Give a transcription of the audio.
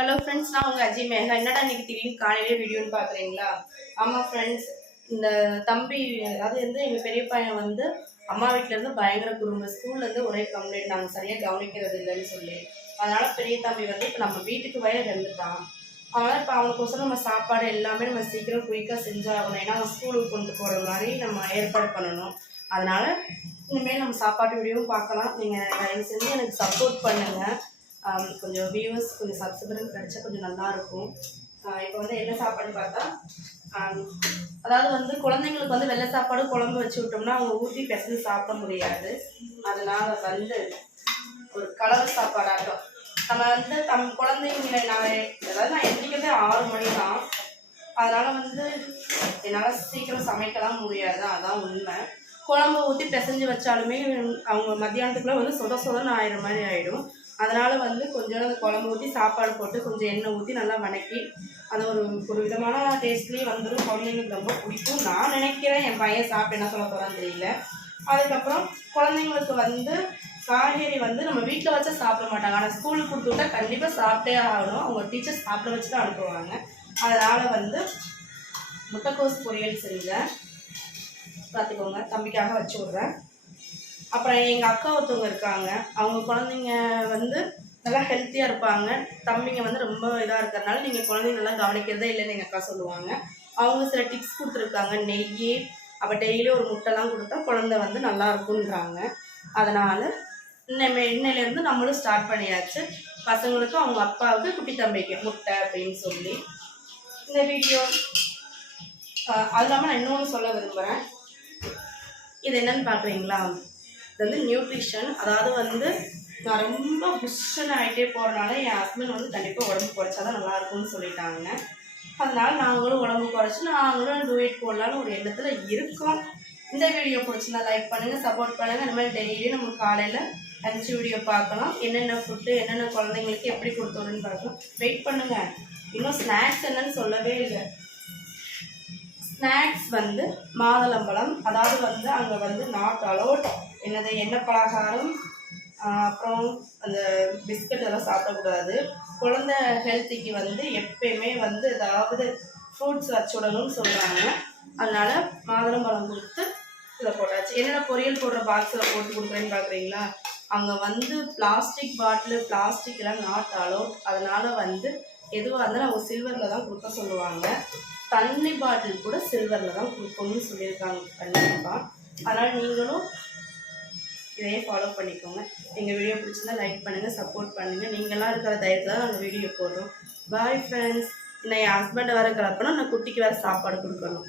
Hello friends நான் உங்கள் அஜய் மேகா. என்னடா இன்னைக்கு திடீர்னு காலையிலே வீடியோன்னு பார்க்குறீங்களா ஆமாம் ஃப்ரெண்ட்ஸ் இந்த தம்பி அதாவது வந்து எங்கள் பெரிய பையன் வந்து அம்மா வீட்டிலேருந்து பயங்கர குறும்பு. ஸ்கூல்லேருந்து ஒரே கம்ப்ளைண்ட் நாங்கள் சரியாக கவனிக்கிறது இல்லைன்னு சொல்லி. அதனால் பெரிய தம்பி வந்து இப்போ நம்ம வீட்டுக்கு வயல் வந்துட்டான் அதனால் இப்போ அவனுக்கோசரம் நம்ம சாப்பாடு எல்லாமே நம்ம சீக்கிரம் குயிக்காக செஞ்சாகணும். ஏன்னா அவன் ஸ்கூலுக்கு கொண்டு போகிற மாதிரி நம்ம ஏற்பாடு பண்ணணும். அதனால் இனிமேல் நம்ம சாப்பாட்டு வீடியோவும் பார்க்கலாம். நீங்கள் தயவு செஞ்சு எனக்கு சப்போர்ட் பண்ணுங்கள் கொஞ்சம் வியூவர்ஸ் கொஞ்சம் சப்ஸ்கிரைபர் கிடைச்சா கொஞ்சம் நல்லாயிருக்கும். இப்போ வந்து என்ன சாப்பாடுன்னு பார்த்தா அதாவது வந்து குழந்தைங்களுக்கு வந்து வெள்ளை சாப்பாடு குழம்பு வச்சு விட்டோம்னா அவங்க ஊற்றி பிசைஞ்சு சாப்பிட முடியாது. அதனால் வந்து ஒரு கலர் சாப்பாடாட்டம் நம்ம வந்து தம் குழந்தைங்க நான் அதாவது நான் எந்திரிக்கிறதே ஆறு மணி தான் அதனால் வந்து என்னால் சீக்கிரம் சமைக்கலாம் முடியாது அதான் உண்மை. குழம்பு ஊற்றி பிசைஞ்சு வச்சாலுமே அவங்க மத்தியானத்துக்குள்ளே வந்து சொத சொதன்னு ஆயிடுற மாதிரி ஆகிடும் அதனால் வந்து கொஞ்சம் குழம்பு ஊற்றி சாப்பாடு போட்டு கொஞ்சம் எண்ணெய் ஊற்றி நல்லா வணக்கி அது ஒரு ஒரு விதமான டேஸ்ட்லேயே வந்துடும் குழந்தைங்களுக்கு ரொம்ப பிடிக்கும். நான் நினைக்கிறேன் என் பையன் சாப்பிட்டு என்ன சொல்ல போகிறான்னு தெரியல. அதுக்கப்புறம் குழந்தைங்களுக்கு வந்து காய்கறி வந்து நம்ம வீட்டில் வச்சா சாப்பிட மாட்டாங்க. ஆனால் ஸ்கூலுக்கு கொடுத்து விட்டா கண்டிப்பாக சாப்பிட்டே ஆகணும். அவங்க டீச்சர் சாப்பிட வச்சு தான் அனுப்புவாங்க. அதனால் வந்து முட்டைக்கோஸ் பொரியல் செஞ்சேன் பார்த்துக்கோங்க. தம்பிக்காக வச்சு விட்றேன். அப்புறம் எங்கள் அக்கா ஒருத்தவங்க இருக்காங்க. அவங்க குழந்தைங்க வந்து நல்லா ஹெல்த்தியாக இருப்பாங்க. தம்பிங்க வந்து ரொம்ப இதாக இருக்கிறதுனால நீங்கள் குழந்தைங்க நல்லா கவனிக்கிறதே இல்லைன்னு எங்கள் அக்கா சொல்லுவாங்க. அவங்க சில டிப்ஸ் கொடுத்துருக்காங்க. நெய் அப்போ டெய்லி ஒரு முட்டைலாம் கொடுத்தா குழந்தை வந்து நல்லா இருக்குன்றாங்க அதனால் இன்னமே இன்னையிலேருந்து நம்மளும் ஸ்டார்ட் பண்ணியாச்சு. பசங்களுக்கும் அவங்க அப்பாவுக்கு குட்டி தம்பிக்கு முட்டை அப்படின்னு சொல்லி. இந்த வீடியோ அது இல்லாமல் நான் இன்னொன்று சொல்ல விரும்புகிறேன் இது என்னன்னு பார்க்குறீங்களா இது வந்து நியூட்ரிஷன் அதாவது வந்து நான் ரொம்ப புஷ்ஷன் ஆகிட்டே போகிறனால என் ஹஸ்பண்ட் வந்து கண்டிப்பாக உடம்பு குறைச்சா தான் நல்லா இருக்கும்னு சொல்லிட்டாங்க. அதனால் நாங்களும் உடம்பு குறைச்சி நாங்களும் டூயட் போடலான்னு ஒரு எண்ணத்தில் இருக்கோம். இந்த வீடியோ பிடிச்சிருந்தா லைக் பண்ணுங்கள் சப்போர்ட் பண்ணுங்கள் இந்த மாதிரி டெய்லி நம்ம காலையில் லஞ்ச் வீடியோ பார்க்கலாம். என்னென்ன ஃபுட்டு என்னென்ன குழந்தைங்களுக்கு எப்படி கொடுத்துருன்னு பார்க்கலாம். வெயிட் பண்ணுங்கள் இன்னும் ஸ்நாக்ஸ் என்னன்னு சொல்லவே இல்லை. ஸ்நாக்ஸ் வந்து மாதுளம்பழம் அதாவது வந்து அங்கே வந்து நாட் அலோட் என்னது எண்ணெய் பலகாரம் அப்புறம் அந்த பிஸ்கட் எல்லாம் சாப்பிடக்கூடாது. குழந்தை ஹெல்த்திக்கு வந்து எப்பயுமே வந்து ஏதாவது ஃப்ரூட்ஸ் வச்சு விடணும்னு சொல்கிறாங்க அதனால் மாதுளம்பழம் கொடுத்து இதில் போட்டாச்சு. என்னென்ன பொரியல் போடுற பாக்ஸில் போட்டு கொடுக்குறேன்னு பார்க்குறீங்களா அங்கே வந்து பிளாஸ்டிக் பாட்டில் பிளாஸ்டிக் எல்லாம் நாட் அலோட் அதனால் வந்து எதுவாக இருந்தாலும் அவங்க சில்வரில் தான் கொடுக்க சொல்லுவாங்க. தண்ணி பாட்டில் கூட சில்வரில் தான் கொடுக்கணும்னு சொல்லியிருக்காங்க கண்டிப்பாக அதனால் நீங்களும் இதையே ஃபாலோ பண்ணிக்கோங்க. எங்கள் வீடியோ பிடிச்சிருந்தா லைக் பண்ணுங்கள் சப்போர்ட் பண்ணுங்கள் நீங்களாம் இருக்கிற தைரியத்தில் தான் நாங்கள் வீடியோ போடுறோம். பாய் ஃப்ரெண்ட்ஸ் நான் என் ஹஸ்பண்ட் வேறு கிளப்பணும் நான் குட்டிக்கு வேறு சாப்பாடு கொடுக்கணும்.